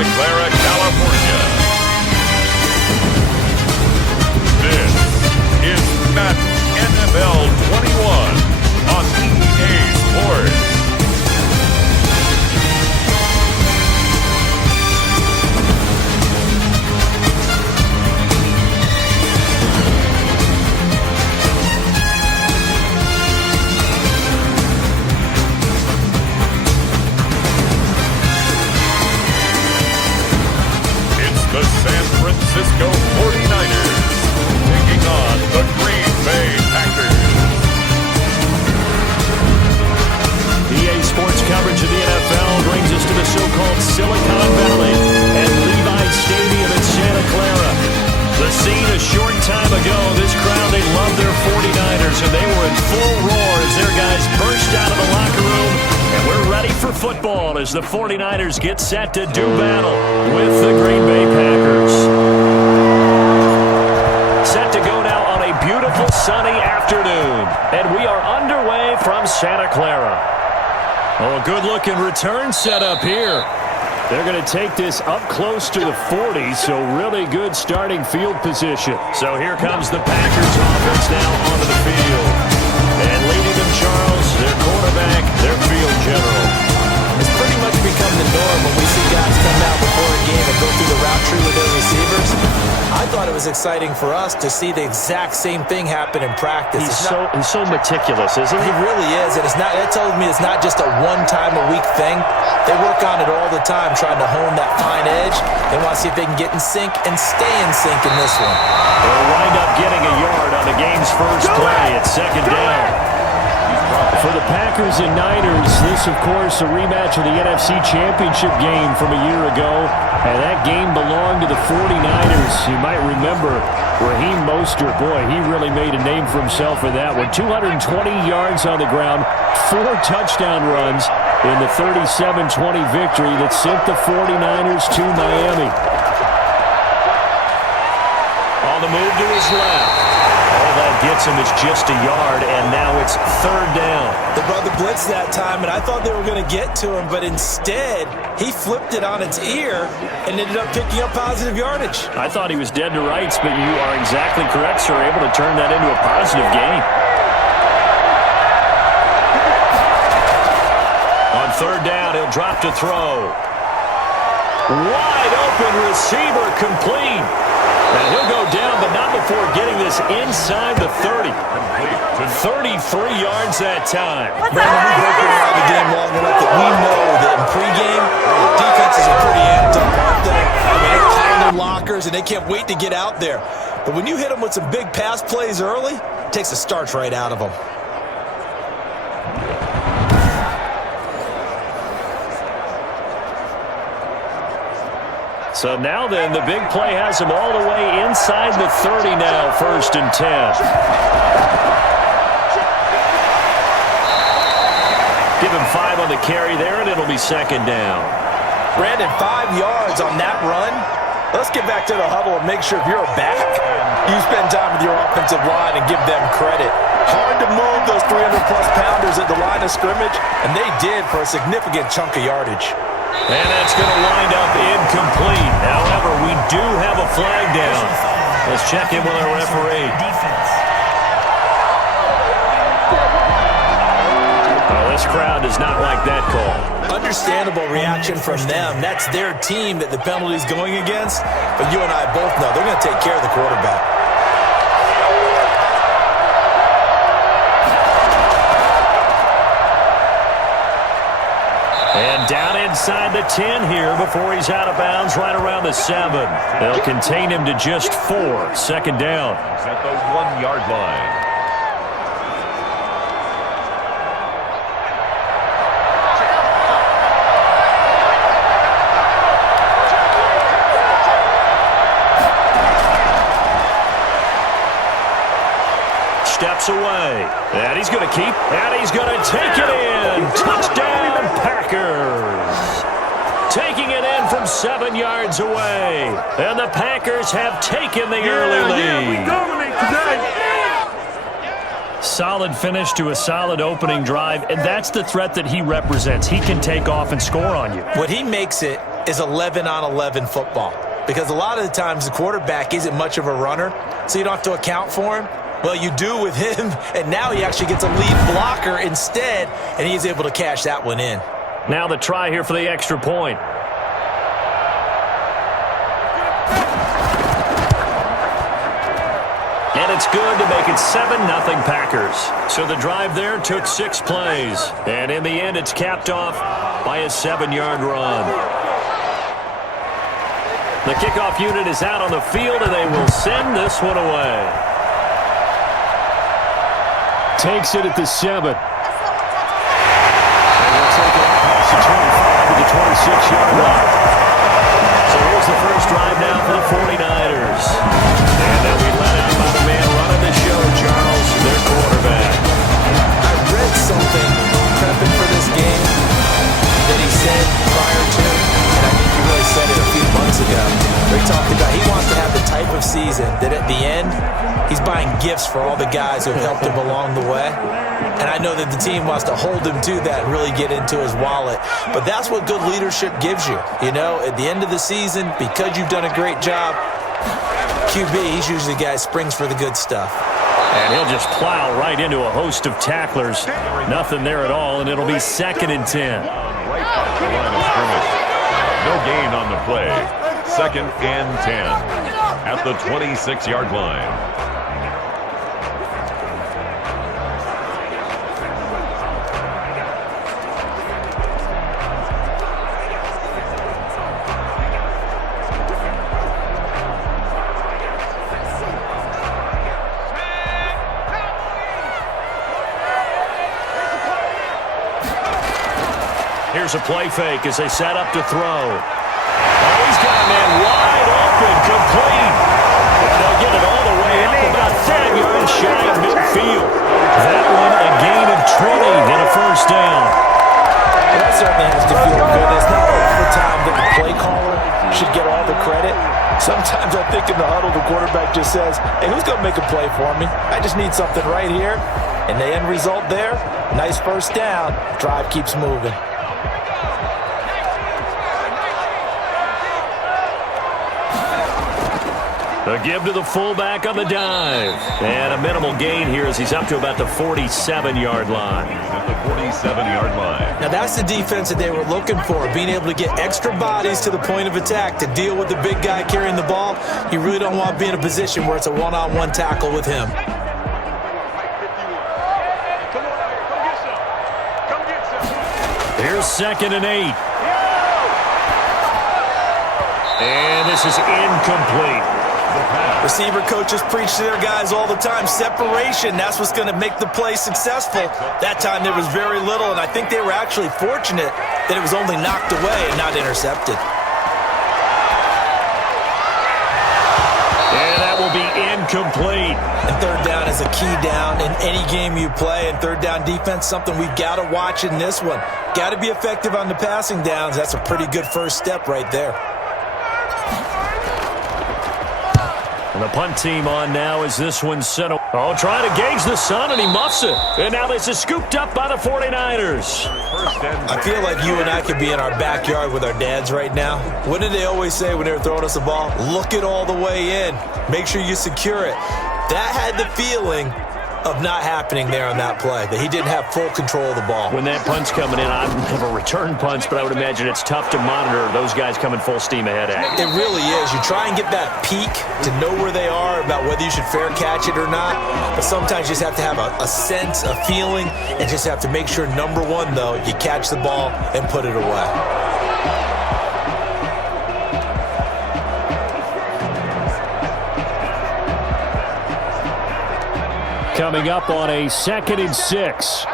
Santa Clara, California. This is Madden NFL 21 on EA Sports. The San Francisco 49ers taking on the Green Bay Packers. EA Sports coverage of the NFL brings us to the so-called Silicon Valley at Levi's Stadium in Santa Clara. The scene a short time ago, this crowd, they loved their 49ers, and they were in full roar as their guys burst out of the locker room. And we're ready for football as the 49ers get set to do battle with the Green Bay Packers. Set to go now on a beautiful sunny afternoon. And we are underway from Santa Clara. Oh, a good-looking return set up here. They're going to take this up close to the 40, so really good starting field position. So here comes the Packers offense now onto the field. And leading them, Charles, their quarterback, their field general. It's pretty much become the norm when we see guys come out before a game and go through the route tree with their receivers. I thought it was exciting for us to see the exact same thing happen in practice. He's so meticulous, isn't he? He really is, and that tells me it's not just a one-time-a-week thing. They work on it all the time, trying to hone that fine edge. They want to see if they can get in sync and stay in sync in this one. They'll wind up getting a yard on the game's first play at second down. For the Packers and Niners, this, of course, a rematch of the NFC Championship game from a year ago. And that game belonged to the 49ers. You might remember Raheem Mostert. Boy, he really made a name for himself in that one. 220 yards on the ground, 4 touchdown runs in the 37-20 victory that sent the 49ers to Miami. On the move to his left. All that gets him is just a yard, and now it's third down. They brought the blitz that time, and I thought they were going to get to him, but instead, he flipped it on its ear and ended up picking up positive yardage. I thought he was dead to rights, but you are exactly correct, sir, able to turn that into a positive gain. On third down, he'll drop to throw. Wide open receiver complete. And he'll go down, but not before getting this inside the 30. 33 yards that time. Brandon, we've broken around the game long enough that we know that in pregame, defenses are pretty amped up, aren't they? I mean, they're climbing their lockers, and they can't wait to get out there. But when you hit them with some big pass plays early, it takes the starch right out of them. So now then, the big play has him all the way inside the 30 now, 1st and 10. Give him 5 on the carry there, and it'll be second down. Brandon, 5 yards on that run. Let's get back to the huddle and make sure if you're a back, you spend time with your offensive line and give them credit. Hard to move those 300-plus pounders at the line of scrimmage, and they did for a significant chunk of yardage. And that's going to wind up incomplete. However, we do have a flag down. Let's check in with our referee. Oh, this crowd does not like that call. Understandable reaction from them. That's their team that the penalty's going against. But you and I both know they're going to take care of the quarterback. And down inside the 10 here before he's out of bounds right around the 7. They'll contain him to just 4. Second down. He's at the 1-yard line. Steps away. And he's going to keep. And he's going to take it in. Touchdown, Packers. Taking it in from 7 yards away. And the Packers have taken the early lead. We dominate today. Solid finish to a solid opening drive, and that's the threat that he represents. He can take off and score on you. What he makes it is 11-on-11 football. Because a lot of the times the quarterback isn't much of a runner, so you don't have to account for him. Well, you do with him, and now he actually gets a lead blocker instead, and he's able to cash that one in. Now the try here for the extra point. And it's good to make it 7-0 Packers. So the drive there took 6 plays. And in the end, it's capped off by a 7-yard run. The kickoff unit is out on the field, and they will send this one away. Takes it at the 7. The 25 to the 26-yard line. So here's the first drive now for the 49ers. And then we let out by the man running the show, Charles, their quarterback. I read something prepping for this game that he said prior to, and I think he really said it a few months ago, where he talked about he wants to have the type of season that at the end, he's buying gifts for all the guys who have helped him along the way. And I know that the team wants to hold him to that and really get into his wallet. But that's what good leadership gives you. You know, at the end of the season, because you've done a great job, QB, he's usually the guy who springs for the good stuff. And he'll just plow right into a host of tacklers. Nothing there at all, and it'll be 2nd and 10. Right off the line of scrimmage. No gain on the play. 2nd and 10 at the 26-yard line. Here's a play fake as they set up to throw. Oh, he's got a man wide open, complete. And they'll get it all the way up about 5 yards shy of midfield. That one a gain of 20 and a first down. Well, that certainly has to feel good. It's not all the time that the play caller should get all the credit. Sometimes I think in the huddle, the quarterback just says, hey, who's going to make a play for me? I just need something right here. And the end result there, nice first down. Drive keeps moving. A give to the fullback on the dive. And a minimal gain here as he's up to about the 47-yard line. At the 47-yard line. Now that's the defense that they were looking for, being able to get extra bodies to the point of attack to deal with the big guy carrying the ball. You really don't want to be in a position where it's a one-on-one tackle with him. Here's 2nd and 8. And this is incomplete. Receiver coaches preach to their guys all the time. Separation, that's what's going to make the play successful. That time there was very little, and I think they were actually fortunate that it was only knocked away and not intercepted. And that will be incomplete. And third down is a key down in any game you play. And third down defense, something we've got to watch in this one. Got to be effective on the passing downs. That's a pretty good first step right there. And the punt team on now as this one's sent. Oh, trying to gauge the sun, and he muffs it. And now this is scooped up by the 49ers. I feel like you and I could be in our backyard with our dads right now. What did they always say when they were throwing us a ball? Look it all the way in. Make sure you secure it. That had the feeling of not happening there on that play, that he didn't have full control of the ball. When that punt's coming in, I've never returned punts, but I would imagine it's tough to monitor those guys coming full steam ahead at you. It really is. You try and get that peek to know where they are, about whether you should fair catch it or not, but sometimes you just have to have a sense, a feeling, and just have to make sure, number one, though, you catch the ball and put it away. Coming up on a 2nd and 6.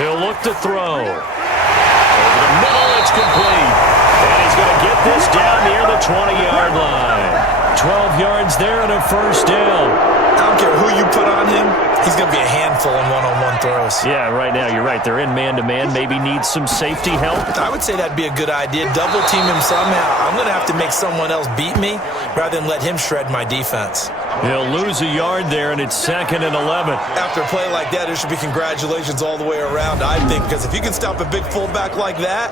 He'll look to throw. Over the middle, it's complete. And he's going to get this down near the 20-yard line. 12 yards there and a first down. I don't care who you put on him. He's going to be a handful in one-on-one throws. Yeah, right now you're right. They're in man-to-man. Maybe needs some safety help. I would say that'd be a good idea. Double team him somehow. I'm going to have to make someone else beat me rather than let him shred my defense. He'll lose a yard there, and it's 2nd and 11. After a play like that, there should be congratulations all the way around, I think, because if you can stop a big fullback like that,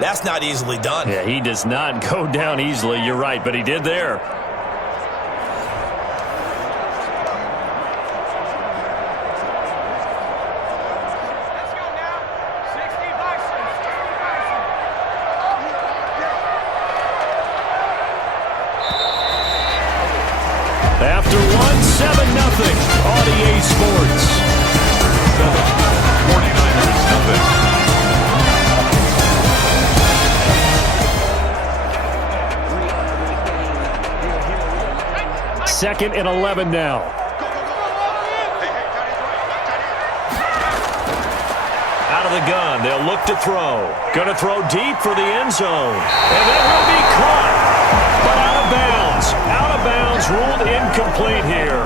that's not easily done. Yeah, he does not go down easily. You're right, but he did there. After 1-7-0 on EA Sports. 49ers nothing. Second and 11 now. Out of the gun, they'll look to throw. Going to throw deep for the end zone. And then he'll be caught. But out of bounds. Out of bounds, ruled incomplete here.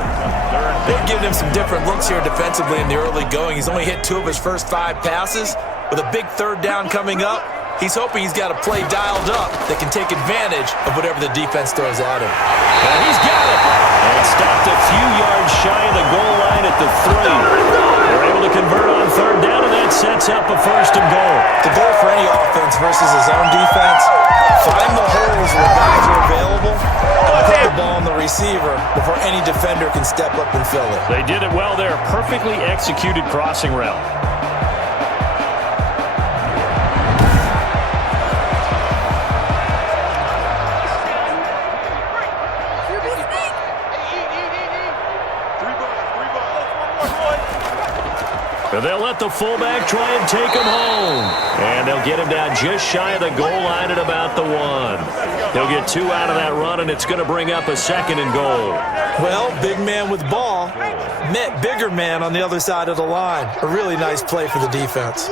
They've given him some different looks here defensively in the early going. He's only hit 2 of his first 5 passes. With a big 3rd down coming up, he's hoping he's got a play dialed up that can take advantage of whatever the defense throws at him. And he's got it. And stopped a few yards shy of the goal line at the 3. They're able to convert on 3rd down, and that sets up a 1st and goal. The goal for any offense versus his own defense, find the holes where guys are available and put the ball on the receiver before any defender can step up and fill it. They did it well there. Perfectly executed crossing route. They'll let the fullback try and take him home. And they'll get him down just shy of the goal line at about the 1. They'll get 2 out of that run, and it's going to bring up a 2nd and goal. Well, big man with ball met bigger man on the other side of the line. A really nice play for the defense.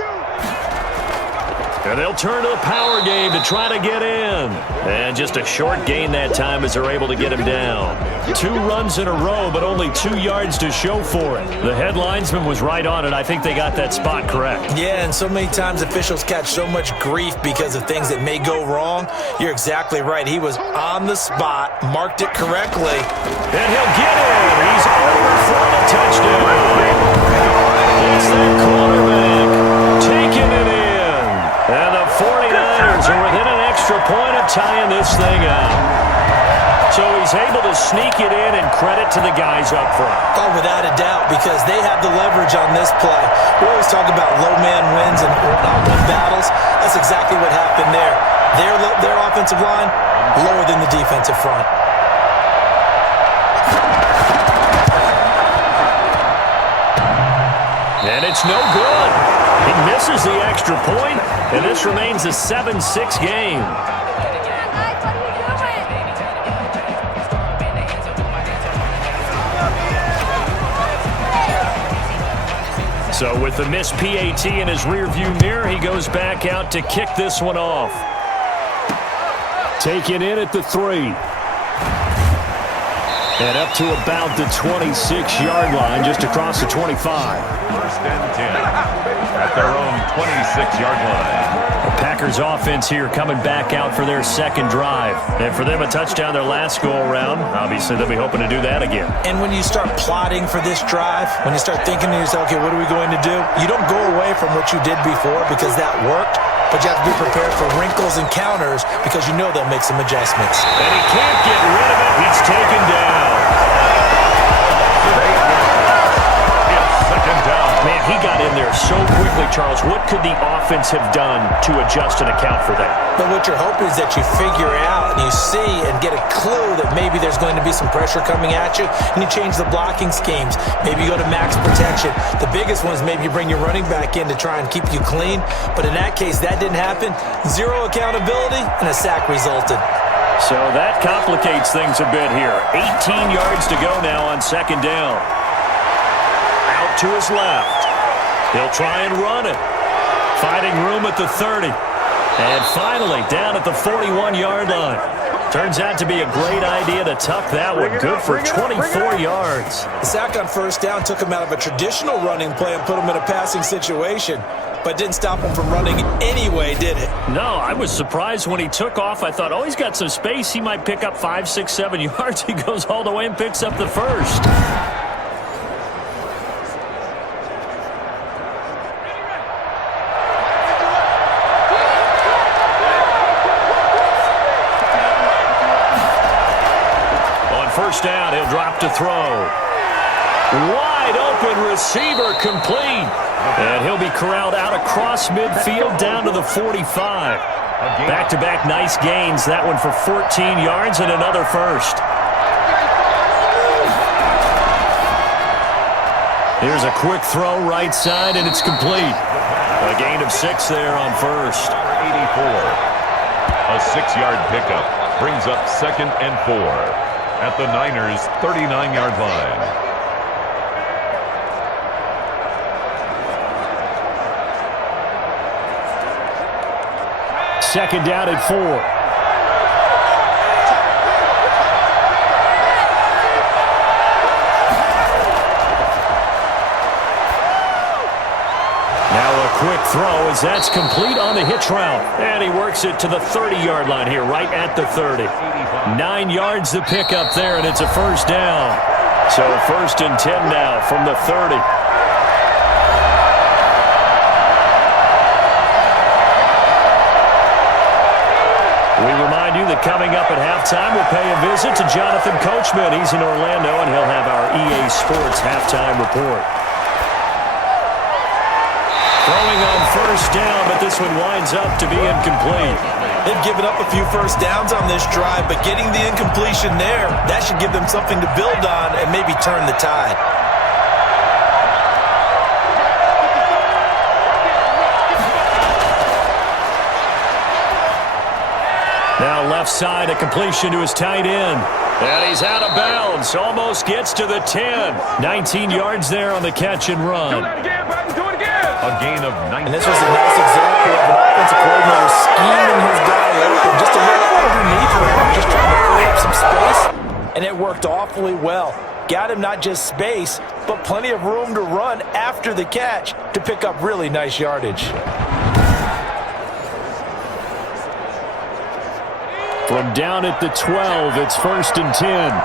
And they'll turn to the power game to try to get in. And just a short gain that time as they're able to get him down. 2 runs in a row, but only 2 yards to show for it. The head linesman was right on it. I think they got that spot correct. Yeah, and so many times officials catch so much grief because of things that may go wrong. You're exactly right. He was on the spot, marked it correctly. And he'll get in. He's over for a touchdown. It's that quarterback taking it in. And the 49ers are within an extra point of tying this thing up. So he's able to sneak it in, and credit to the guys up front. Oh, without a doubt, because they have the leverage on this play. We always talk about low man wins and one-on-one battles. That's exactly what happened there. Their offensive line, lower than the defensive front. And it's no good. He misses the extra point, and this remains a 7-6 game. So with the missed PAT in his rearview mirror, he goes back out to kick this one off. Taken in at the 3. And up to about the 26-yard line, just across the 25. 1st and 10 at their own 26-yard line. The Packers offense here coming back out for their 2nd drive. And for them, a touchdown their last go-around. Obviously, they'll be hoping to do that again. And when you start plotting for this drive, when you start thinking to yourself, okay, what are we going to do? You don't go away from what you did before because that worked, but you have to be prepared for wrinkles and counters because you know they'll make some adjustments. And he can't get rid of it. He's taken down. It's 2nd down. Man, he got in there so quickly, Charles. What could the offense have done to adjust and account for that? But what you're hoping is that you figure out and you see and get a clue that maybe there's going to be some pressure coming at you, and you change the blocking schemes. Maybe you go to max protection. The biggest one is maybe you bring your running back in to try and keep you clean. But in that case, that didn't happen. 0 accountability, and a sack resulted. So that complicates things a bit here. 18 yards to go now on 2nd down. Out to his left. He'll try and run it. Finding room at the 30. And finally, down at the 41-yard line. Turns out to be a great idea to tuck that one. Good for 24 yards. The sack on first down took him out of a traditional running play and put him in a passing situation, but didn't stop him from running anyway, did it? No, I was surprised when he took off. I thought, oh, he's got some space. He might pick up 5, 6, 7 yards. He goes all the way and picks up the first. First down, he'll drop to throw. Wide open receiver complete. And he'll be corralled out across midfield down to the 45. Back-to-back nice gains. That one for 14 yards and another first. Here's a quick throw right side, and it's complete. A gain of 6 there on first. 84. A 6-yard pickup brings up 2nd and 4. At the Niners' 39-yard line. Second down at 4. Now a quick throw as that's complete on the hitch route. And he works it to the 30-yard line here, right at the 30. 9 yards to pick up there, and it's a first down. So 1st and 10 now from the 30. We remind you that coming up at halftime, we'll pay a visit to Jonathan Coachman. He's in Orlando, and he'll have our EA Sports halftime report. Throwing on first down, but this one winds up to be incomplete. They've given up a few first downs on this drive, but getting the incompletion there, that should give them something to build on and maybe turn the tide. Now left side, a completion to his tight end. And he's out of bounds. Almost gets to the 10. 19 yards there on the catch and run. Do a gain of 9. And this was a nice example of an offensive coordinator scheming his guy open just a little underneath him, just trying to free up some space, and it worked awfully well. Got him not just space, but plenty of room to run after the catch to pick up really nice yardage. From down at the 12, it's 1st and 10.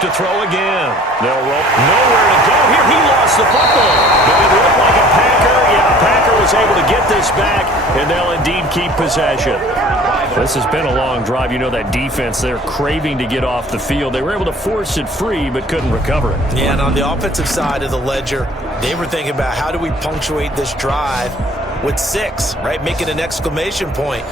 To throw again. They'll roll. Nowhere to go here. He lost the football. But it looked like a Packer. Yeah, Packer was able to get this back, and they'll indeed keep possession. This has been a long drive. You know that defense, they're craving to get off the field. They were able to force it free, but couldn't recover it. Yeah, and on the offensive side of the ledger, they were thinking about how do we punctuate this drive with 6, right? Making an exclamation point.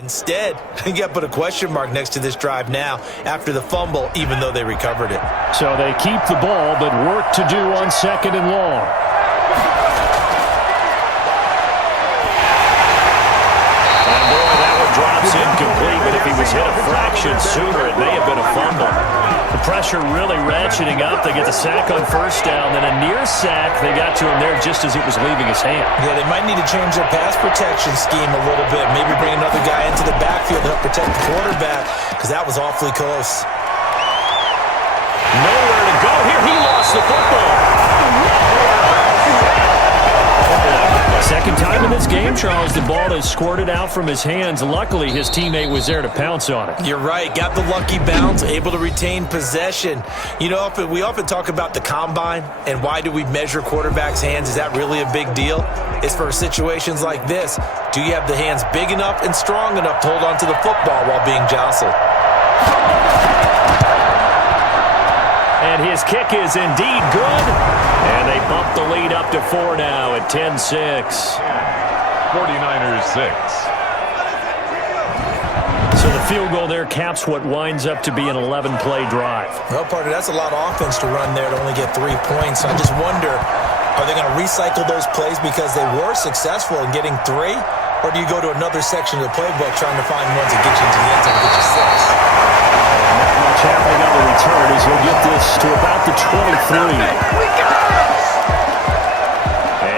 Instead, you got to put a question mark next to this drive now after the fumble, even though they recovered it. So they keep the ball, but work to do on 2nd and long. And boy, that one drops incomplete, but if he was hit a fraction sooner, it may have been a fumble. The pressure really ratcheting up. They get the sack on first down, then a near sack. They got to him there just as it was leaving his hand. Yeah, they might need to change their pass protection scheme a little bit. Maybe bring another guy into the backfield to help protect the quarterback, because that was awfully close. Nowhere to go here. He lost the football. Second time in this game, Charles, the ball is squirted out from his hands. Luckily, his teammate was there to pounce on it. You're right. Got the lucky bounce, able to retain possession. You know, we often talk about the combine and why do we measure quarterbacks' hands. Is that really a big deal? It's for situations like this. Do you have the hands big enough and strong enough to hold onto the football while being jostled? And his kick is indeed good. And they bump the lead up to 4 now at 10-6. 49ers 6. So So the field goal there caps what winds up to be an 11-play drive. Well, partner, that's a lot of offense to run there to only get 3 points. I just wonder, are they going to recycle those plays because they were successful in getting 3? Or do you go to another section of the playbook trying to find ones that get you into the end zone to get you 6? Not much happening on the return as he'll get this to about the 23.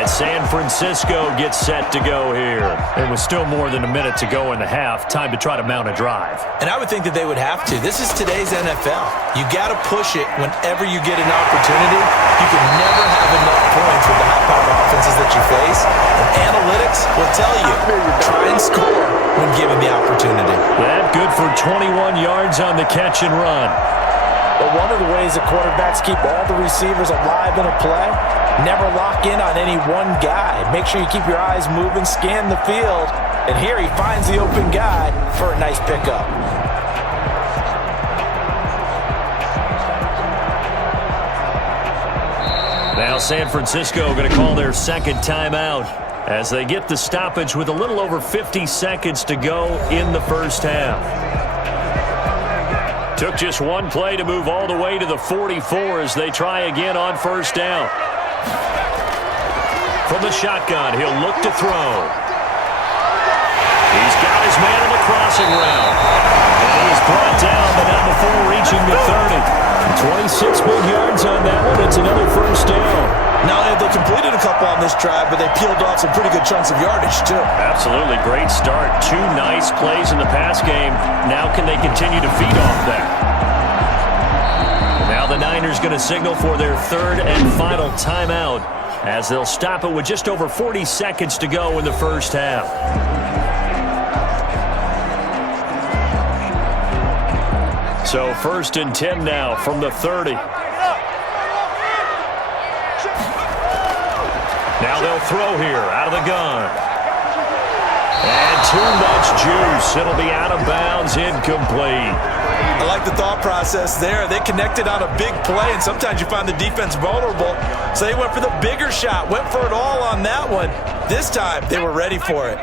And San Francisco gets set to go here. It was still more than a minute to go in the half. Time to try to mount a drive. And I would think that they would have to. This is today's NFL. You got to push it whenever you get an opportunity. You can never have enough points with the high-powered offenses that you face. And analytics will tell you, try and score when given the opportunity. That good for 21 yards on the catch and run. But one of the ways that quarterbacks keep all the receivers alive in a play, never lock in on any one guy. Make sure you keep your eyes moving, scan the field. And here he finds the open guy for a nice pickup. Now San Francisco going to call their second timeout as they get the stoppage with a little over 50 seconds to go in the first half. Took just one play to move all the way to the 44 as they try again on first down. From the shotgun, he'll look to throw. He's got his man on the crossing route. And he's brought down, but not before reaching the 30. 26 big yards on that one. It's another first down. Not only have they completed a couple on this drive, but they peeled off some pretty good chunks of yardage, too. Absolutely. Great start. 2 nice plays in the pass game. Now can they continue to feed off that? Now the Niners going to signal for their third and final timeout as they'll stop it with just over 40 seconds to go in the first half. So first and 10 now from the 30. Now they'll throw here out of the gun. And too much juice. It'll be out of bounds, incomplete. I like the thought process there. They connected on a big play, and sometimes you find the defense vulnerable. So they went for the bigger shot, went for it all on that one. This time, they were ready for it.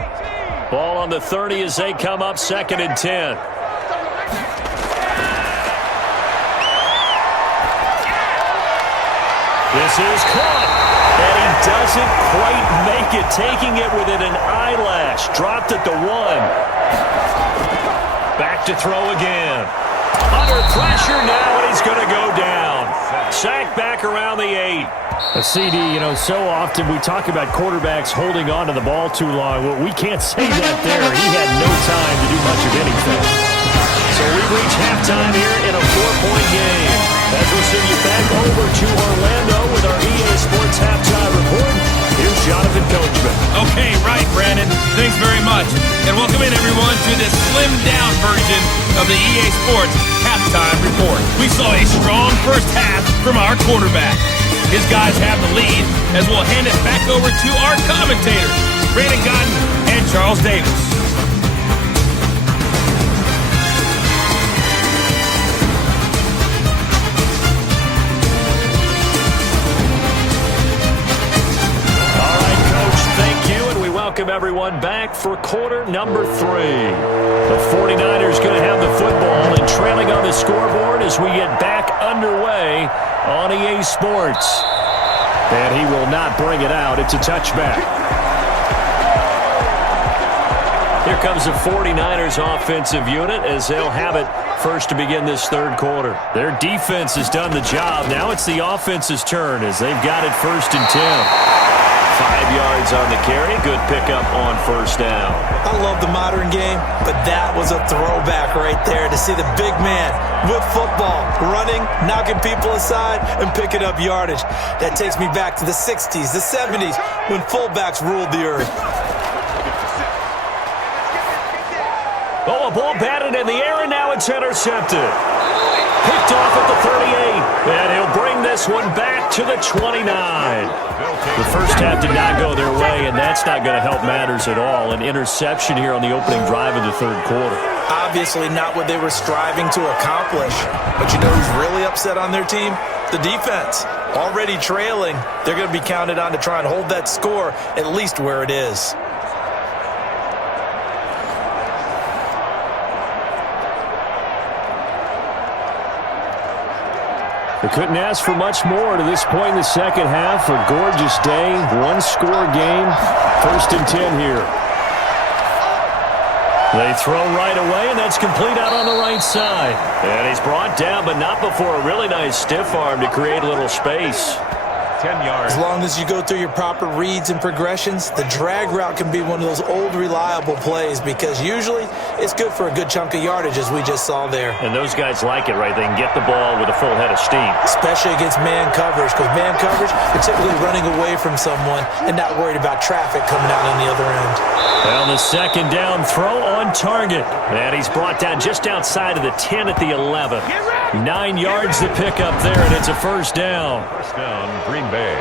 Ball on the 30 as they come up second and 10. This is caught. And he doesn't quite make it, taking it within an eyelash. Dropped at the 1. Back to throw again. Under pressure now, and he's going to go down. Sacked back around the 8. A CD, so often we talk about quarterbacks holding on to the ball too long. Well, we can't say that there. He had no time to do much of anything. So we reach halftime here in a 4-point game. As we'll send you back over to Orlando with our EA Sports Halftime Report, here's Jonathan Coachman. Okay, right, Brandon. Thanks very much. And welcome in, everyone, to this slimmed-down version of the EA Sports Halftime Report. We saw a strong first half from our quarterback. His guys have the lead as we'll hand it back over to our commentators, Brandon Gotton and Charles Davis. Welcome everyone back for quarter number 3. The 49ers going to have the football and trailing on the scoreboard as we get back underway on EA Sports. And he will not bring it out. It's a touchback. Here comes the 49ers offensive unit as they'll have it first to begin this third quarter. Their defense has done the job. Now it's the offense's turn as they've got it first and 10. 5 yards on the carry. Good pickup on first down. I love the modern game, but that was a throwback right there to see the big man with football, running, knocking people aside, and picking up yardage. That takes me back to the 60s, the 70s, when fullbacks ruled the earth. Oh, a ball batted in the air, and now it's intercepted. Picked off at the 38, and he'll bring this one back to the 29. The first half did not go their way, and that's not going to help matters at all. An interception here on the opening drive of the third quarter. Obviously not what they were striving to accomplish. But you know who's really upset on their team? The defense. Already trailing, they're going to be counted on to try and hold that score at least where it is. They couldn't ask for much more to this point in the second half. A gorgeous day, one-score game. 1st and 10 here. They throw right away, and that's complete out on the right side. And he's brought down, but not before a really nice stiff arm to create a little space. 10 yards. As long as you go through your proper reads and progressions, the drag route can be one of those old reliable plays because usually it's good for a good chunk of yardage as we just saw there. And those guys like it, right? They can get the ball with a full head of steam. Especially against man coverage because man coverage, you're typically running away from someone and not worried about traffic coming out on the other end. Well, the 2nd down throw on target. And he's brought down just outside of the 10 at the 11. 9 yards to pick up there, and it's a 1st down. 1st down, Green Bay.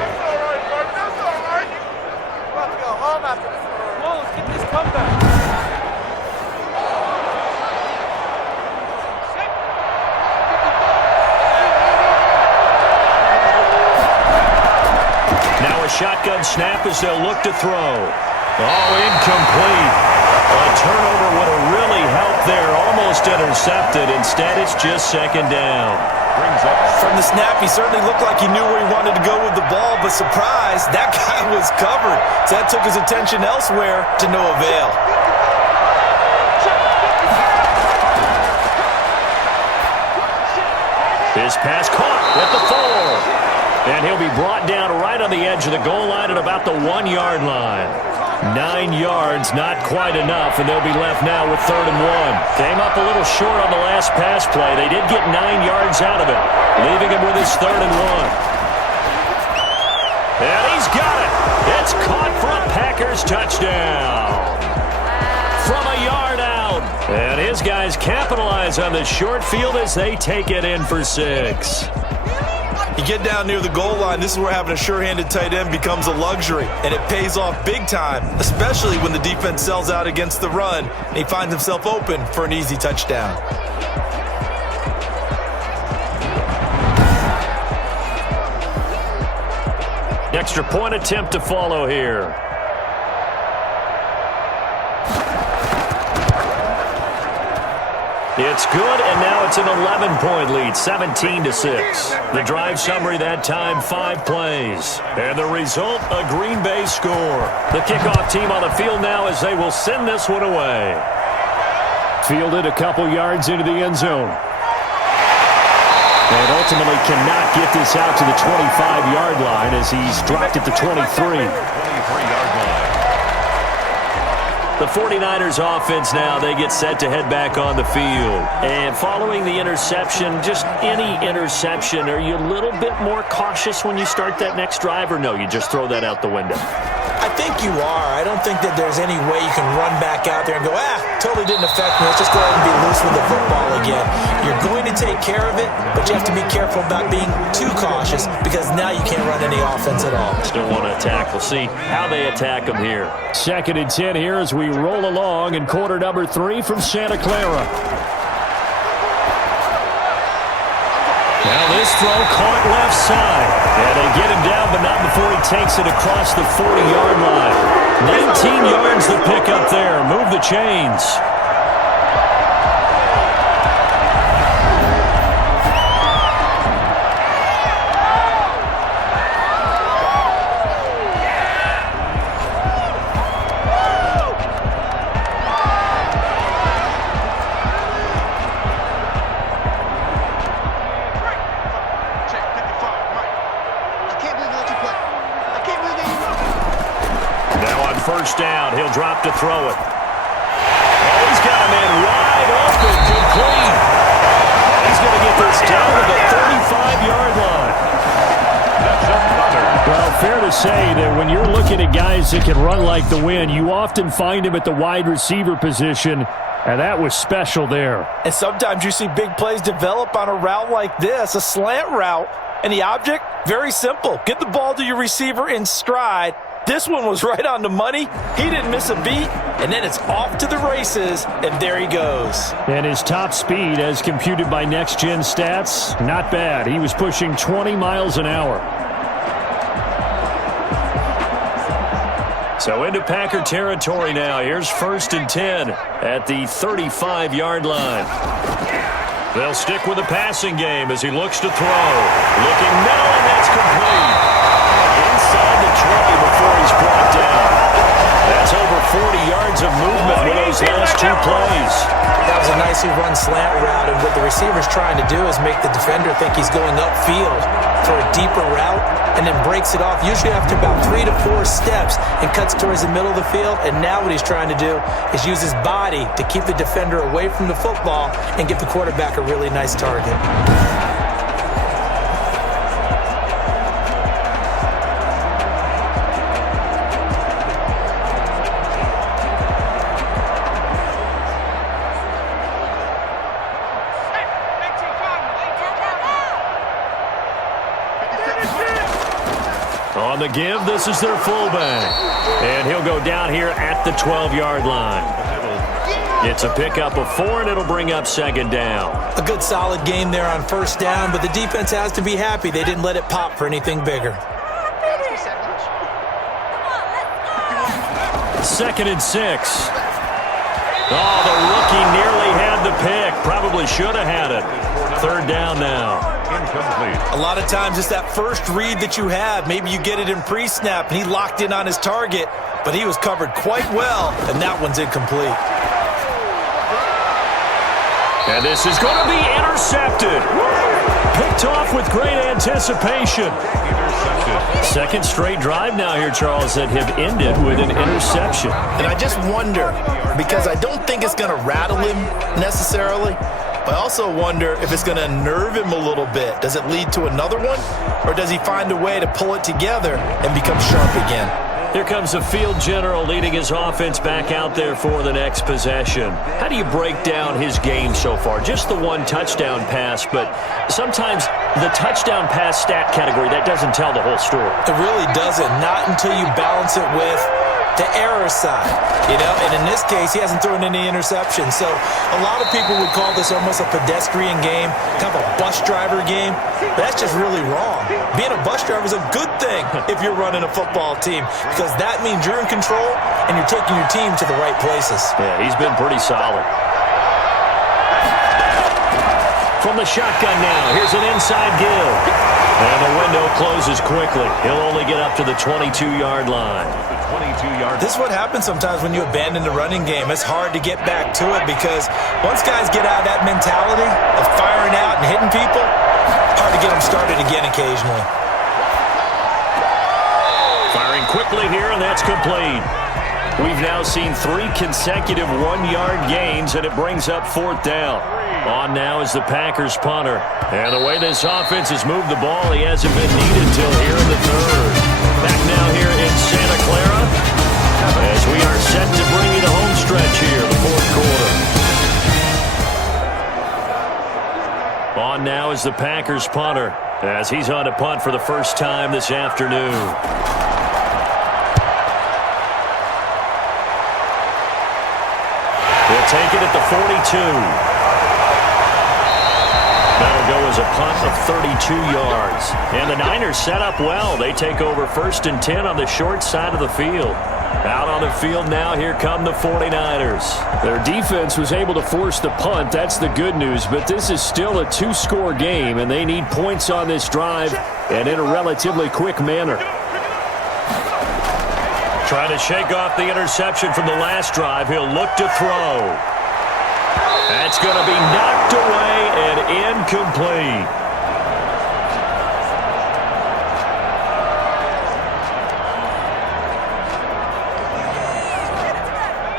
Now a shotgun snap as they'll look to throw. Oh, incomplete. A turnover would have really helped there. Almost intercepted. Instead, it's just 2nd down. Brings up. From the snap, he certainly looked like he knew where he wanted to go with the ball, but surprise, that guy was covered. So that took his attention elsewhere to no avail. His pass caught at the 4. And he'll be brought down right on the edge of the goal line at about the 1-yard line. 9 yards, not quite enough, and they'll be left now with 3rd and 1. Came up a little short on the last pass play. They did get 9 yards out of it, leaving him with his 3rd and 1. And he's got it. It's caught for a Packers touchdown. From a yard out. And his guys capitalize on the short field as they take it in for 6. You get down near the goal line, this is where having a sure-handed tight end becomes a luxury, and it pays off big time, especially when the defense sells out against the run, and he finds himself open for an easy touchdown. Extra point attempt to follow here. It's good, and now it's an 11-point lead, 17-6. The drive summary that time, 5 plays. And the result, a Green Bay score. The kickoff team on the field now as they will send this one away. Fielded a couple yards into the end zone. And ultimately cannot get this out to the 25-yard line as he's dropped it to 23. 23-yard line. The 49ers offense now, they get set to head back on the field. And following the interception, just any interception, are you a little bit more cautious when you start that next drive, or no, you just throw that out the window? I think you are. I don't think that there's any way you can run back out there and go, totally didn't affect me. Let's just go ahead and be loose with the football again. You're going to take care of it, but you have to be careful about being too cautious because now you can't run any offense at all. Still want to attack. We'll see how they attack them here. 2nd and 10 here as we roll along in quarter number 3 from Santa Clara. Now this throw caught left side. And they get him down, but not before he takes it across the 40-yard line. 19 yards to pick up there. Move the chains. First down, he'll drop to throw it. Oh, he's got a man wide open, complete. He's going to get this down to the 35-yard line. Well, fair to say that when you're looking at guys that can run like the wind, you often find him at the wide receiver position, and that was special there. And sometimes you see big plays develop on a route like this, a slant route, and the object, very simple. Get the ball to your receiver in stride. This one was right on the money. He didn't miss a beat, and then it's off to the races, and there he goes. And his top speed, as computed by Next Gen Stats, not bad. He was pushing 20 miles an hour. So into Packer territory now. Here's 1st and 10 at the 35-yard line. They'll stick with the passing game as he looks to throw. Looking middle, and that's complete. Inside the 20 before he's brought down. That's over 40 yards of movement with those last 2 plays. That was a nicely run slant route, and what the receiver's trying to do is make the defender think he's going upfield for a deeper route, and then breaks it off, usually after about 3 to 4 steps, and cuts towards the middle of the field. And now what he's trying to do is use his body to keep the defender away from the football and give the quarterback a really nice target. On the give, this is their fullback. And he'll go down here at the 12-yard line. It's a pickup of 4, and it'll bring up 2nd down. A good solid game there on 1st down, but the defense has to be happy they didn't let it pop for anything bigger. 2nd and 6. Oh, the rookie nearly had the pick. Probably should have had it. 3rd down now. Incomplete. A lot of times it's that first read that you have. Maybe you get it in pre-snap, and he locked in on his target, but he was covered quite well, and that one's incomplete. And this is going to be intercepted. Picked off with great anticipation. Intercepted. 2nd straight drive now here, Charles, that have ended with an interception. And I just wonder, because I don't think it's going to rattle him necessarily, but I also wonder if it's going to nerve him a little bit. Does it lead to another one, or does he find a way to pull it together and become sharp again? Here comes the field general leading his offense back out there for the next possession. How do you break down his game so far? Just the 1 touchdown pass, but sometimes the touchdown pass stat category, that doesn't tell the whole story. It really doesn't, not until you balance it with the error side, and in this case, he hasn't thrown any interceptions. So a lot of people would call this almost a pedestrian game, kind of a bus driver game. But that's just really wrong. Being a bus driver is a good thing if you're running a football team, because that means you're in control and you're taking your team to the right places. Yeah, he's been pretty solid. From the shotgun now, here's an inside give. And the window closes quickly. He'll only get up to the 22-yard line. This is what happens sometimes when you abandon the running game. It's hard to get back to it because once guys get out of that mentality of firing out and hitting people, hard to get them started again occasionally. Firing quickly here, and that's complete. We've now seen 3 consecutive 1-yard gains, and it brings up 4th down. On now is the Packers punter. And the way this offense has moved the ball, he hasn't been needed till here in the 3rd. Back now here in Santa Clara as we are set to bring you the home stretch here, the 4th quarter. On now is the Packers punter as he's on to punt for the first time this afternoon. He'll take it at the 42. That'll go as a punt of 32 yards. And the Niners set up well. They take over 1st and 10 on the short side of the field. Out on the field now, here come the 49ers. Their defense was able to force the punt. That's the good news. But this is still a 2-score game, and they need points on this drive and in a relatively quick manner. Trying to shake off the interception from the last drive. He'll look to throw. That's going to be knocked away and incomplete.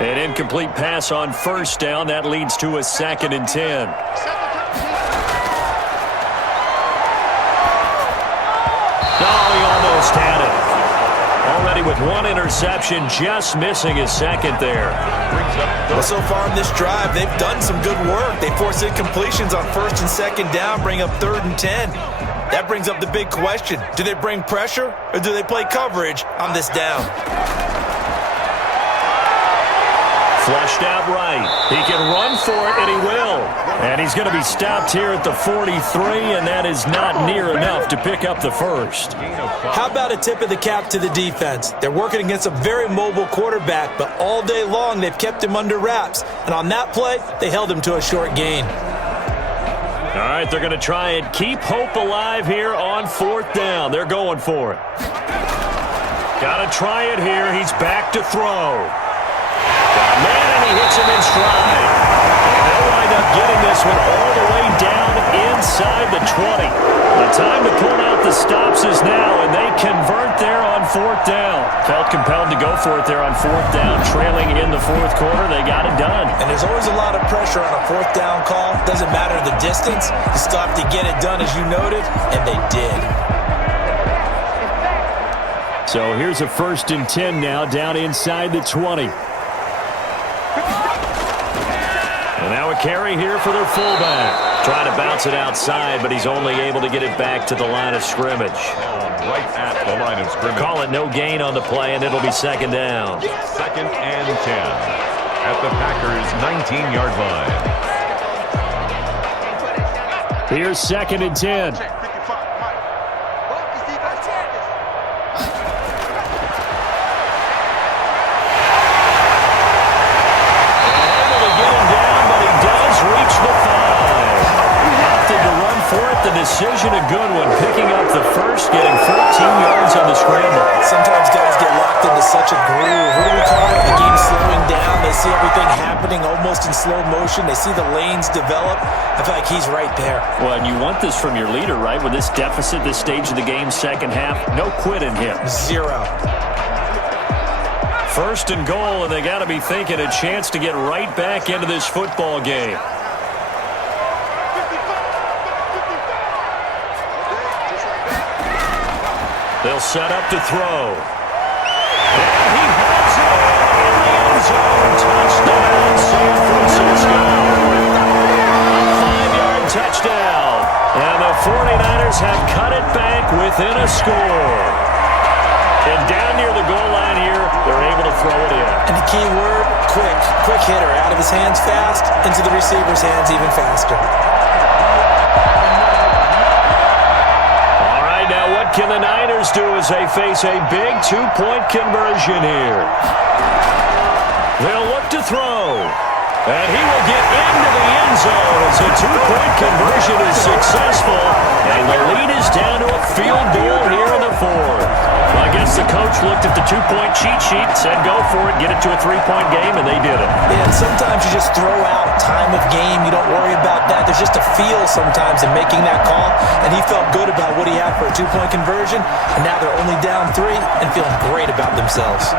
An incomplete pass on 1st down. That leads to a 2nd and 10. Oh, he almost had it. Already with 1 interception, just missing his 2nd there. Well, so far in this drive, they've done some good work. They force incompletions on 1st and 2nd down, bring up 3rd and 10. That brings up the big question. Do they bring pressure or do they play coverage on this down? Flushed out right. He can run for it, and he will. And he's going to be stopped here at the 43, and that is not near enough to pick up the 1st. How about a tip of the cap to the defense? They're working against a very mobile quarterback, but all day long they've kept him under wraps. And on that play, they held him to a short gain. All right, they're going to try and keep hope alive here on 4th down. They're going for it. Got to try it here. He's back to throw. Man, and he hits him in stride. And they'll wind up getting this one all the way down inside the 20. The time to pull out the stops is now, and they convert there on 4th down. Felt compelled to go for it there on 4th down, trailing in the 4th quarter. They got it done. And there's always a lot of pressure on a 4th down call. Doesn't matter the distance. You still have to get it done, as you noted, and they did. So here's a 1st and 10 now, down inside the 20. And now a carry here for their fullback. Trying to bounce it outside, but he's only able to get it back to the line of scrimmage. Right at the line of scrimmage. Call it no gain on the play, and it'll be 2nd down. 2nd and 10 at the Packers' 19-yard line. Here's 2nd and 10. The decision a good one, picking up the first, getting 14 yards on the scramble. Sometimes guys get locked into such a groove. What do we call it? The game's slowing down. They see everything happening almost in slow motion. They see the lanes develop. I feel like he's right there. Well, and you want this from your leader, right? With this deficit, this stage of the game, second half, no quit in him. 0. 1st and goal, and they got to be thinking a chance to get right back into this football game. They'll set up to throw. And he has it in the end zone. Touchdown, San Francisco. A 5-yard touchdown. And the 49ers have cut it back within a score. And down near the goal line here, they're able to throw it in. And the key word, quick. Quick hitter. Out of his hands fast, into the receiver's hands even faster. What can the Niners do as they face a big 2-point conversion here? They'll look to throw. And he will get into the end zone as a 2-point conversion is successful. And the lead is down to a field goal here in the 4th. Well, I guess the coach looked at the 2-point cheat sheet, said go for it, get it to a 3-point game, and they did it. Yeah, and sometimes you just throw out time of game. You don't worry about that. There's just a feel sometimes in making that call. And he felt good about what he had for a 2-point conversion. And now they're only down 3 and feeling great about themselves.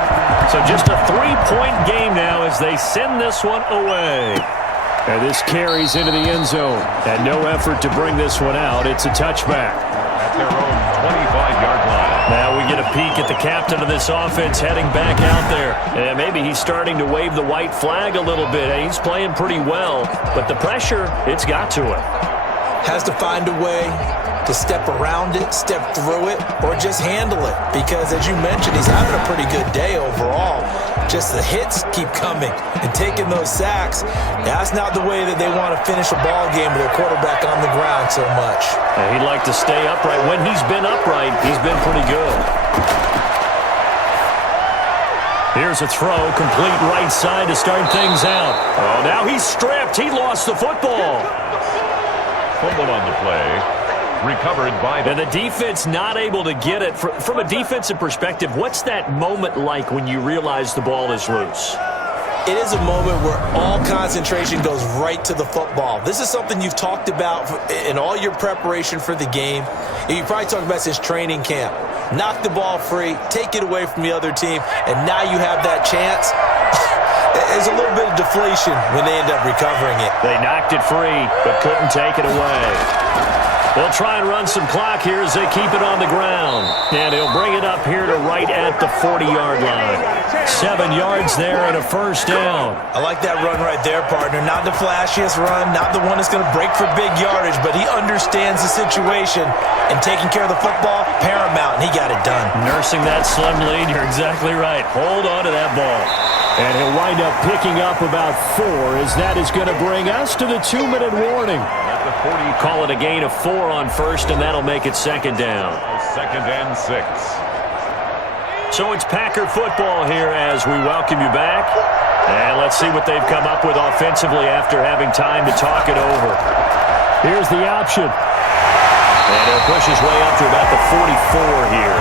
So just a 3-point game now as they send this one away. And this carries into the end zone. And no effort to bring this one out. It's a touchback. At their own 25-yard line. Now we get a peek at the captain of this offense heading back out there. And maybe he's starting to wave the white flag a little bit. He's playing pretty well. But the pressure, it's got to him. Has to find a way to step around it, step through it, or just handle it. Because as you mentioned, he's having a pretty good day overall. Just the hits keep coming and taking those sacks. That's not the way that they want to finish a ball game with their quarterback on the ground so much. And he'd like to stay upright. When he's been upright, he's been pretty good. Here's a throw, complete right side to start things out. Oh, now he's stripped. He lost the football. Fumble on the play. Recovered by... And the defense not able to get it. From a defensive perspective, what's that moment like when you realize the ball is loose? It is a moment where all concentration goes right to the football. This is something you've talked about in all your preparation for the game. You probably talked about since training camp. Knock the ball free, take it away from the other team, and now you have that chance. There's a little bit of deflation when they end up recovering it. They knocked it free, but couldn't take it away. They'll try and run some clock here as they keep it on the ground. And he'll bring it up here to right at the 40-yard line. 7 yards there and a first down. I like that run right there, partner. Not the flashiest run, not the one that's going to break for big yardage, but he understands the situation, and taking care of the football, paramount, and he got it done. Nursing that slim lead, you're exactly right. Hold on to that ball. And he'll wind up picking up about 4 as that is going to bring us to the 2-minute warning. At the 40. Call it a gain of 4 on first, and that'll make it second down. 2nd and 6. So it's Packer football here as we welcome you back. And let's see what they've come up with offensively after having time to talk it over. Here's the option. And he'll push his way up to about the 44 here.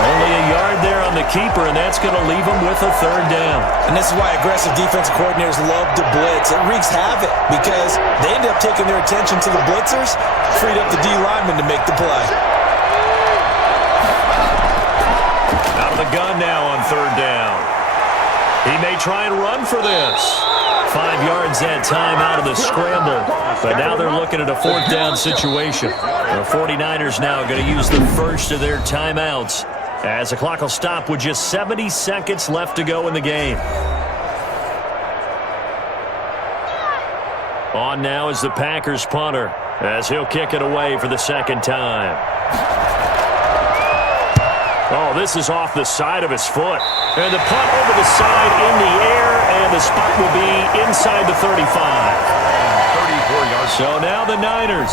Only a yard there on the keeper, and that's going to leave him with a third down. And this is why aggressive defensive coordinators love to blitz. It wreaks havoc because they end up taking their attention to the blitzers, freed up the D lineman to make the play. Out of the gun now on third down. He may try and run for this. 5 yards that time out of the scramble. But now they're looking at a fourth down situation. The 49ers now going to use the first of their timeouts as the clock will stop with just 70 seconds left to go in the game. On now is the Packers punter as he'll kick it away for the second time. Oh, this is off the side of his foot. And the punt over the side in the air, and the spot will be inside the 35. 34 yards. So now the Niners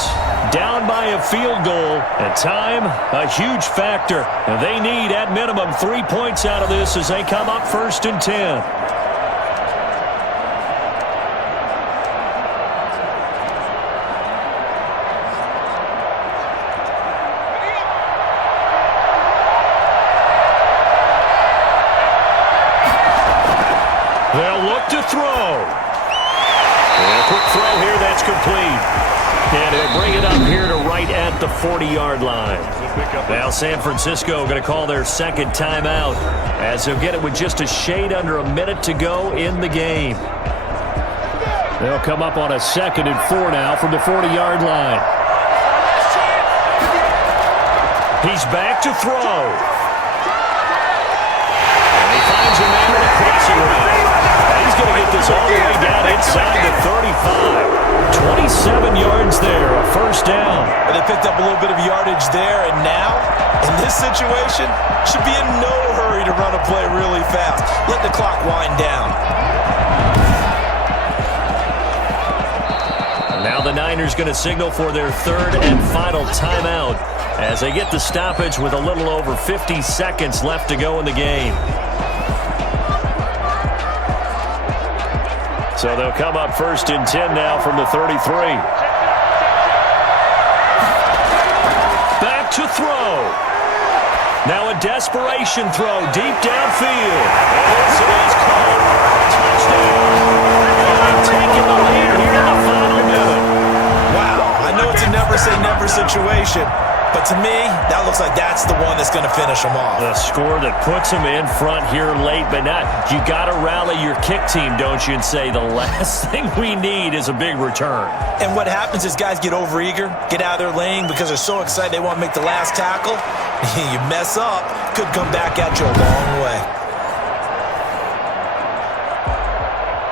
down by a field goal, and time, a huge factor. And they need, at minimum, 3 points out of this as they come up 1st and 10. They'll look to throw. And a quick throw here, that's complete. And they'll bring it up here to right at the 40-yard line. Now San Francisco going to call their second timeout as they'll get it with just a shade under a minute to go in the game. They'll come up on a 2nd and 4 now from the 40-yard line. He's back to throw. And he finds a man in the crossing route. He's going to get this all the way down inside the 35. 27 yards there, a first down. And they picked up a little bit of yardage there, and now, in this situation, should be in no hurry to run a play really fast. Let the clock wind down. Now the Niners going to signal for their third and final timeout as they get the stoppage with a little over 50 seconds left to go in the game. So they'll come up 1st and 10 now from the 33. Back to throw. Now a desperation throw deep downfield. And this is caught. Touchdown. Taking the lead here in the final minute. Wow, I know it's a never-say-never situation, but to me, that looks like that's the one that's going to finish them off. The score that puts them in front here late, but not. You got to rally your kick team, don't you, and say the last thing we need is a big return. And what happens is guys get overeager, get out of their lane because they're so excited they want to make the last tackle. You mess up, could come back at you a long way.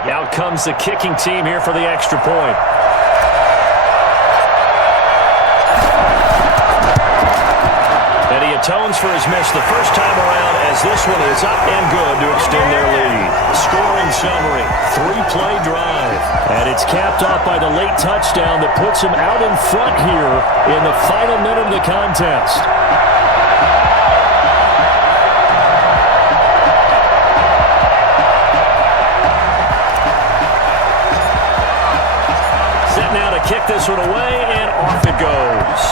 Out comes the kicking team here for the extra point. And he atones for his miss the first time around as this one is up and good to extend their lead. Scoring summary, 3-play drive. And it's capped off by the late touchdown that puts him out in front here in the final minute of the contest. Set now to kick this one away, and off it goes.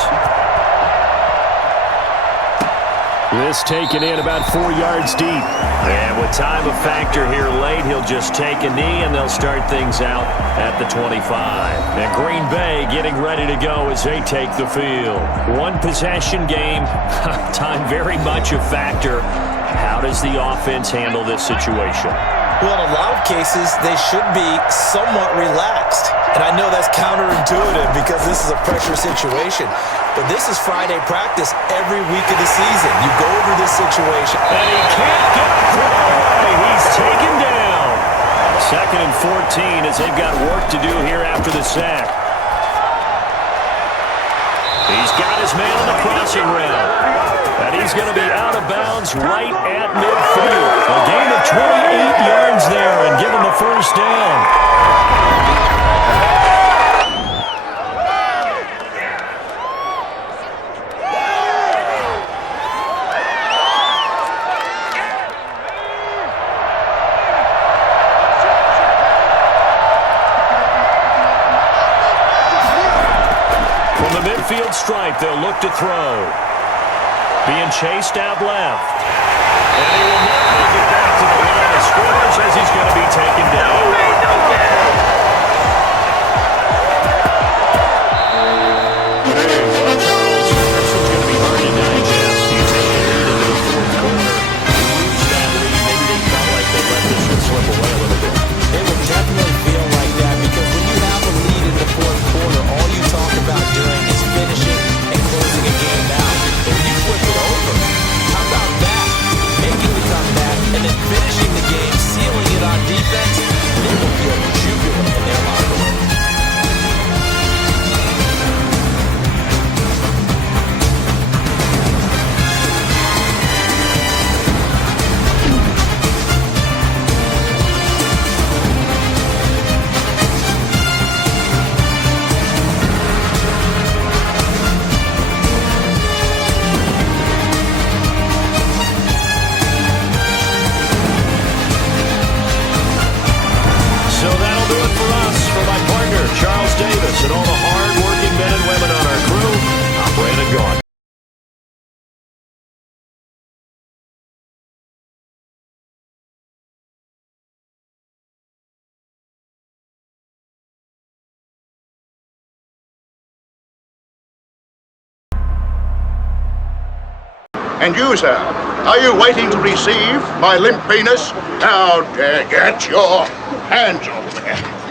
This taken in about 4 yards deep. And with time a factor here late, he'll just take a knee and they'll start things out at the 25. And Green Bay getting ready to go as they take the field. One possession game, time very much a factor. How does the offense handle this situation? Well, in a lot of cases, they should be somewhat relaxed. And I know that's counterintuitive because this is a pressure situation. But this is Friday practice every week of the season. You go over this situation. And he can't get a throw away. He's taken down. 2nd and 14 as they've got work to do here after the sack. He's got his man on the crossing route. And he's going to be out of bounds right at midfield. A gain of 28 yards there and give him a first down. strike. They'll look to throw. Being chased out left. And he will not make it back to the line of scrimmage as he's going to be taken down. And all the hard-working men and women on our crew, I'm Brandon Gaudin. And you, sir, are you waiting to receive my limp penis? Now, get your hands off me.